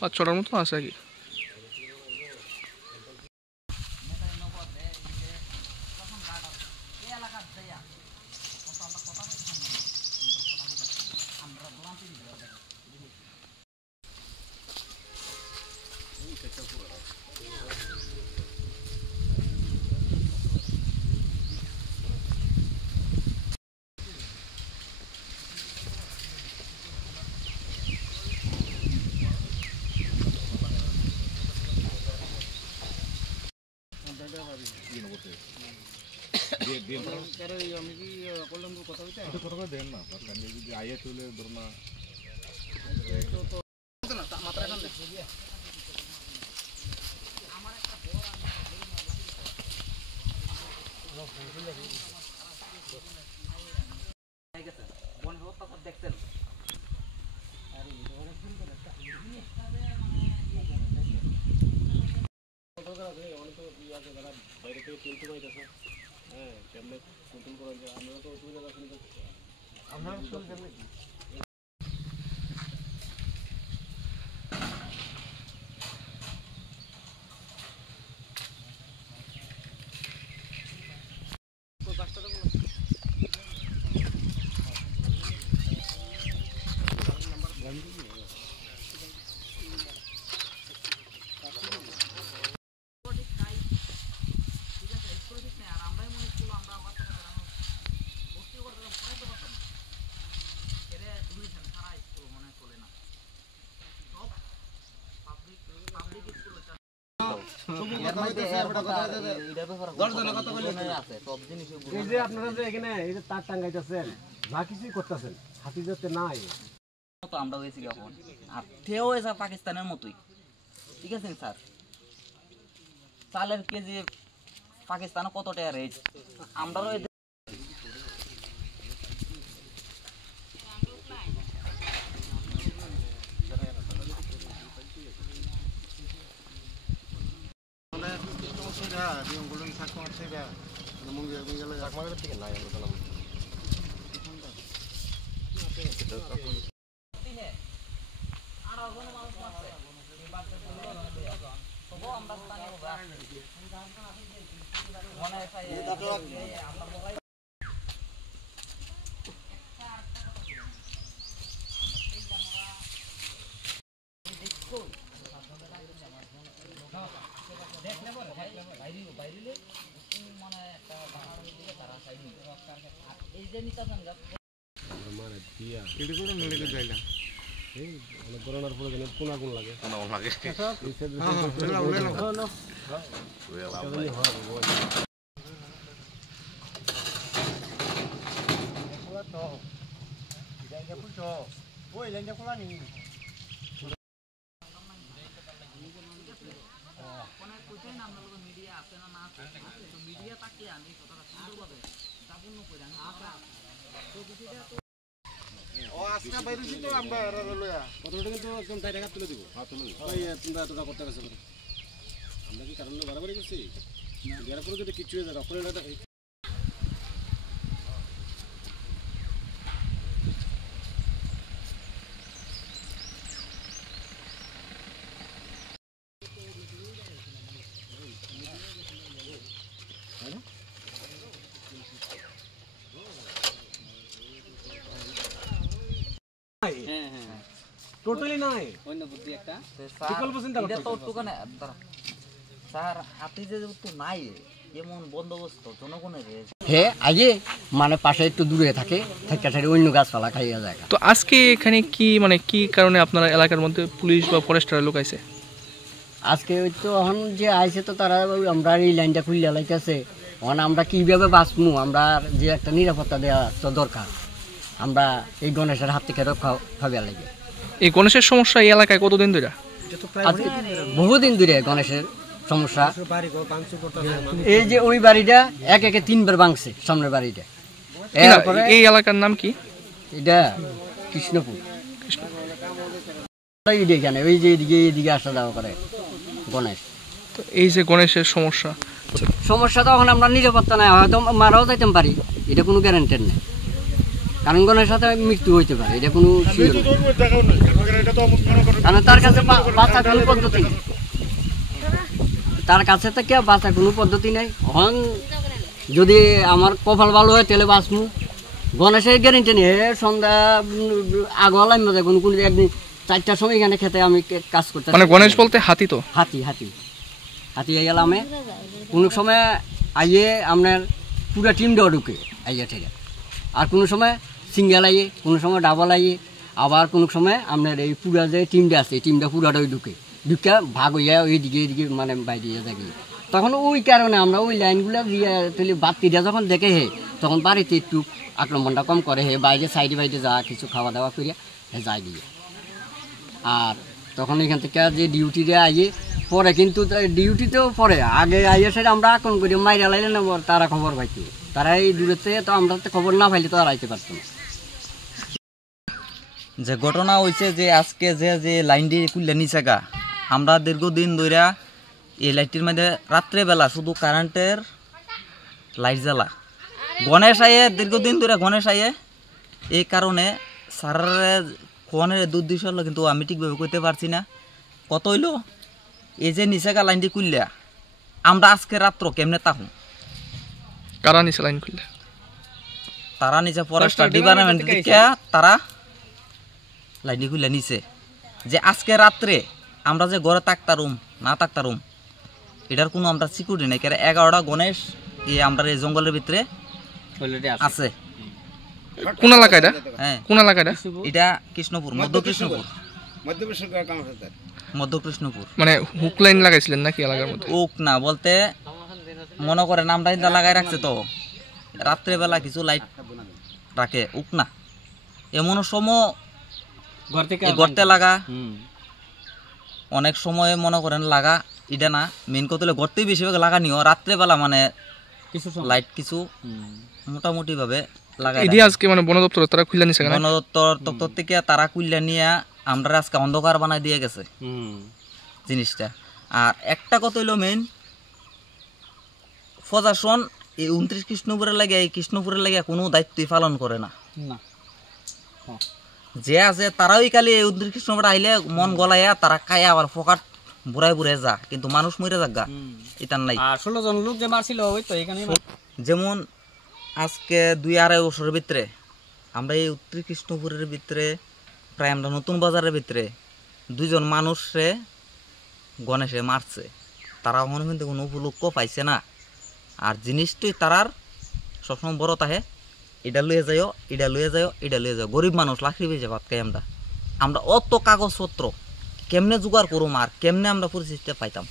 পাঁচ ছটার মতো আছে কি আপনারা যে এখানে এই যে তার টাঙ্গাইতেছেন যা কিছুই করতেছেন হাতি যাতে নাই তো আমরা হয়েছি এখন আর থেও এসে পাকিস্তানের মতোই ঠিক আছে স্যার চালের কেজি পাকিস্তানে কত টাকা রেট আমরাও করোনার পরে কোনা কোন লাগে আমরা কি কারণে বাড়াবাড়ি করছি এরপরে যদি কিছু হয়ে যায় টোটালি নাই অন্য বুদ্ধি একটা বিকল্প চিন্তা করতে এটা তো দোকানে স্যার হাতি যে তো নাই এমন বন্দোবস্ত জনগণের হ্যাঁ আগে মানে পাশে একটু দূরে থাকে থেকে অন্য গাছপালা খাইয়া যায়। তো আজকে এখানে কি মানে কি কারণে আপনার এলাকার মধ্যে পুলিশ বা ফরেস্টার লোক আইছে? আজকে ওই তো এখন যে আইছে তো তারা আমরা এই লাইনটা খুললে লাইতেছে এখন আমরা কীভাবে বাঁচবো আমরা যে একটা নিরাপত্তা দেওয়া তো দরকার আমরা এই গণেশের হাত থেকে রক্ষা পাবে লাগে। এই গণেশের সমস্যা এই এলাকায় কতদিন ধরে? আজকে বহুদিন ধরে গণেশের সমস্যা। এই যে ওই বাড়িটা এক একে 3 বার ভাঙছে সামনের বাড়িটা। এই এলাকার নাম কি? এটা কৃষ্ণপুর। এইদিকে এখানে ওই যে এদিকে আসা যাওয়া করে গণেশ। তো এই যে গণেশের সমস্যা, সমস্যা তখন আমরা নিরাপত্তা নাই, হয়তো মারাও যাইতে পারি, এটা কোনো গ্যারান্টি নেই, কারণ গণের সাথে মৃত্যু হইতে পারে, এটা কোনো শিওর নেই। কারণ তার কাছে বাঁচার কোনো পদ্ধতি নেই, তার কাছে থেকে বাঁচার কোনো পদ্ধতি নেই। এখন যদি আমার কপাল ভালো হয় তাহলে বাঁচমু, গণেশের গ্যারেন্টি নেই। সন্ধ্যা আগোয়ালাই মজা কোনো কোনো একদিন 4টার সময় এখানে খেতে আমি কাজ করতে, মানে গণেশ বলতে হাতি তো? হাতি গেলাম কোনো সময় আইয়ে আপনার পুরো টিমটাও ঢুকে আইয়া থেকে, আর কোনো সময় সিঙ্গেল আইয়ে, কোনো সময় ডাবল আইয়ে, আবার কোনো সময় আপনার এই পুরা যে টিমটা আছে এই টিমটা পুরাটাই ঢুকে ভাগ হইয়া এদিকে মানে বাইরে থাকি। তখন ওই কারণে আমরা ওই লাইনগুলো দিয়ে তাহলে বাতিটা যখন দেখে তখন বাড়িতে একটু আক্রমণটা কম করে, বাইরে সাইডে যা কিছু খাওয়া দাওয়া করিয়া যায় দিয়ে। আর তখন এখান থেকে যে ডিউটিতে আইয়ে পরে, কিন্তু ডিউটিতেও পরে আগে আইয়া সেটা আমরা আক্রমণ করি, মাইরা লাইলে না তারা খবর পাইতো, তারা এই দূরেতে তো আমরা খবর না পাইলে তো আর আইতে পারতো না। যে ঘটনা হয়েছে যে আজকে যে লাইনটি খুললে নিচে গা, আমরা দীর্ঘদিন ধরে এই লাইটটির মধ্যে রাত্রেবেলা শুধু কারেন্টের লাইট জ্বালা। গণেশ আইয়ে দীর্ঘদিন ধরে গণেশ আইয়ে এই কারণে সারের ফোনের দুর্দৃশ্য হলো, কিন্তু আমি ঠিকভাবে করতে পারছি না। কত হইলো এই যে নিচে গা লাইনটি খুললে আমরা আজকে রাত্র কেমনে তাকুম? কারা নিচে লাইন খুললে? তারা নিচে ফরেস্টার ডিপার্টমেন্ট থেকে তারা লাইনটি খুলে নিচে, যে আজকে রাত্রে আমরা যে ঘরে থাকতারুম না থাকতারুম এটার কোনো আমরা সিকিউরিটি নেই। কারণ 11টা গণেশ এই আমরা এই জঙ্গলের ভিতরে আছে। কোন এলাকা এটা? হ্যাঁ, কোন এলাকা এটা? এটা কৃষ্ণপুর, মধ্য কৃষ্ণপুর। মানে হুক লাইন লাগাইছিলেন নাকি এলাকার মধ্যে? ওক না বলতে মনে করেন আমরা ইন্দা লাগাই রাখছে, তো রাত্রেবেলা কিছু লাইট রাখে, ওক না এমন সময় গড়তে লাগা, অনেক সময় মনে করেন লাগা, এটা না মেন কথা হলে গড়তেই বেশিরভাগ লাগানিও রাত্রেবেলা, মানে কিছু লাইট কিছু মোটামুটি ভাবে লাগাই। আজকে মানে বন দপ্তর তারা খুলে নিছে, বন দপ্তর থেকে তারা খুলে নিয়ে আমরা আজকে অন্ধকার বানাই দিয়ে গেছে জিনিসটা। আর একটা কথা হইলো মেইন প্রশাসন এই 29 কৃষ্ণপুরের লাগে, এই কৃষ্ণপুরের লাগে কোনো দায়িত্বই পালন করে না। যে আছে তারাই খালি এই 29 কৃষ্ণপুর আইলে মন গলাইয়া তারা খায় আবার ফকাট বুড়াই যা, কিন্তু মানুষ মরে যাগা এটা নাই। 16 জন লোক যে মারছিল ওই তো এখানে, যেমন আজকে 2-2.5 বছরের ভিতরে আমরা এই উত্তর কৃষ্ণপুরের ভিতরে প্রায় আমরা নতুন বাজারের ভিতরে 2 জন মানুষে গণেশে মারছে, তারা মনে কিন্তু কোনো উপলক্ষ পাইছে না। আর জিনিসটাই তারার সবসময় বড় তাহে, এটা লইয়ে যাও, এটা লইয়ে যাও, এটা লইয়ে যাও। গরিব মানুষ লাখি বেজে ভাত খাই আমরা অত কাগজপত্র কেমনে জোগাড় করুম আর কেমনে আমরা পরিস্থিতিটা পাইতাম?